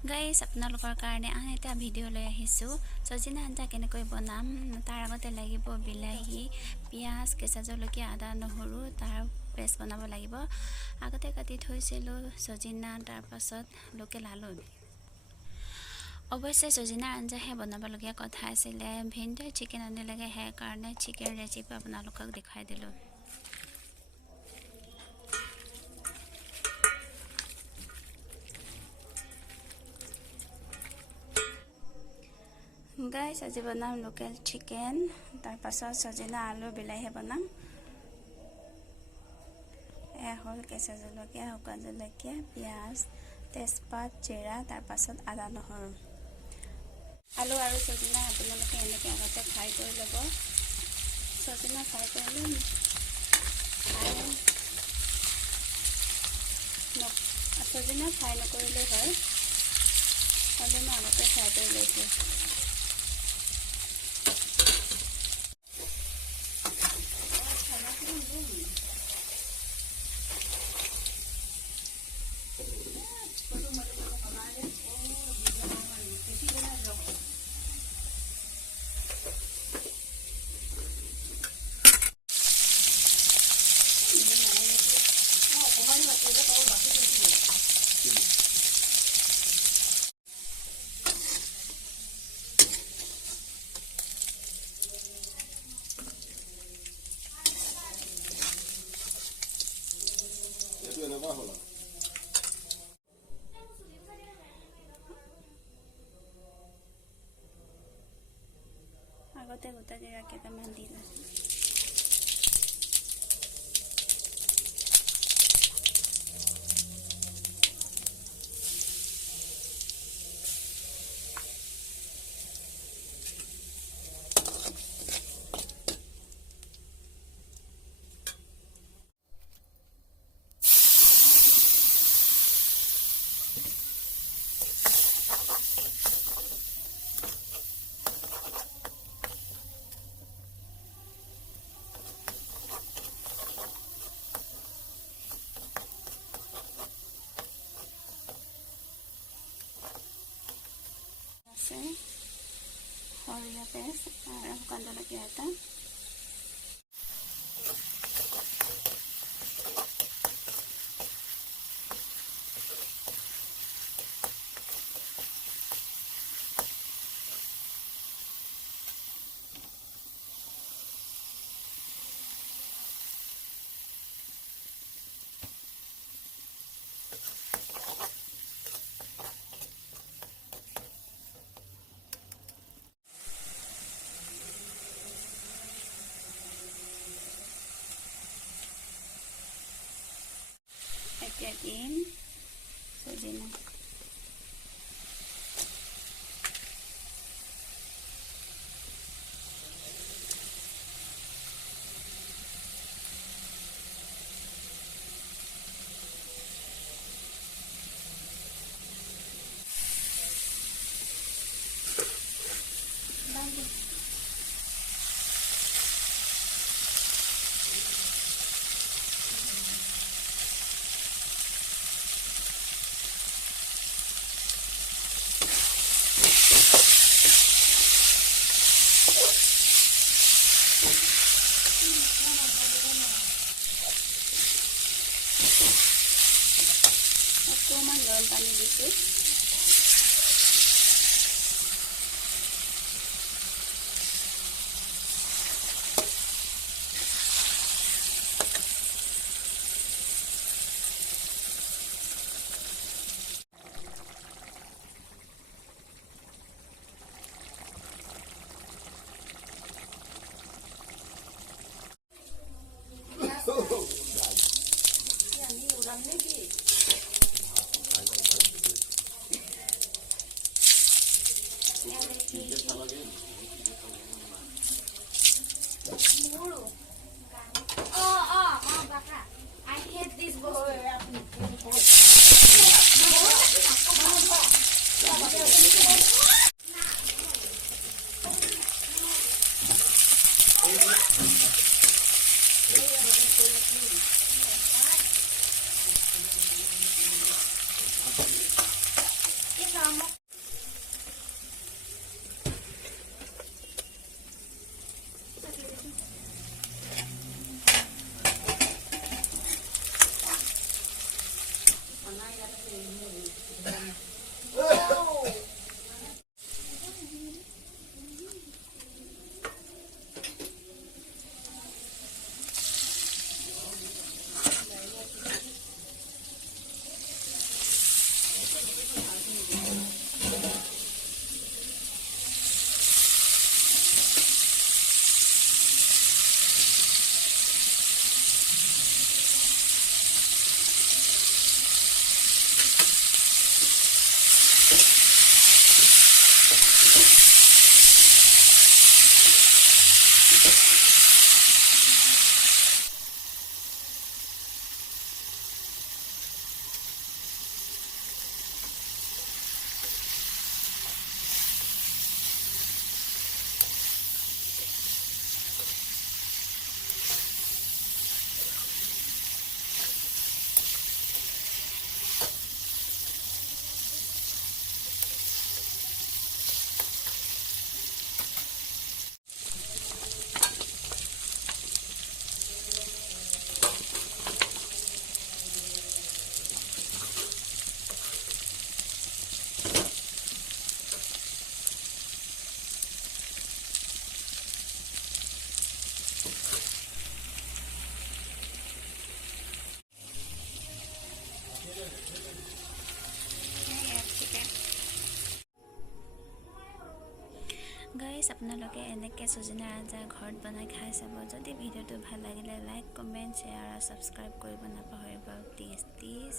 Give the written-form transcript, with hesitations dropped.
Guys আপোনালোকৰ কাৰণে আন এটা ভিডিঅ' লৈ আহিছোঁ সজিনা আঞ্জা কেনেকৈ বনাম তাৰ আগতে লাগিব বিলাহী পিয়াজ কেঁচা জলকীয়া আদা নহৰু তাৰ পেষ্ট বনাব লাগিব আগতে কাটি থৈছিলোঁ সজিনা তাৰ পাছত লোকেল আলু অৱশ্যে সজিনা আঞ্জাহে বনাবলগীয়া কথা আছিলে ভিন্ডি চিকেন আনিলেগে হে কাৰণে চিকেন ৰেচিপি আপোনালোকক দেখাই দিলোঁ গাইস আজি বনাম লোকেল চিকেন তাৰ পাছত সজিনা আলু বিলাহী বনাম হল কেঁচা জলকীয়া শুকান জলকীয়া পিয়াজ তেজপাত জিৰা তাৰ পাছত আদা নহৰু আলু আৰু সজিনা আপোনালোকে এনেকৈ আগতে ফ্ৰাই কৰি ল'ব সজিনা ফ্ৰাই কৰিলে আৰু সজিনা ফ্ৰাই নকৰিলেও হয় হ'লে মই আগতে ফ্ৰাই কৰি লৈছোঁ আগতে গোটা জিৰা কেইটামান দি লৈছোঁ সৰিয়হ পেষ্ট আৰু শুকান জলকীয়া এটা এতিয়া দিম সজিনা অকণমান গৰম পানী দিছোঁ I hate this boy. Guys আপোনালোকে এনেকৈ সজনাৰ আঞ্জা ঘৰত বনাই খাই চাব। যদি ভিডিঅ'টো ভাল লাগিলে লাইক, কমেণ্ট, শ্বেয়াৰ আৰু ছাবস্ক্ৰাইব কৰিব নাপাহৰিব প্লিজ।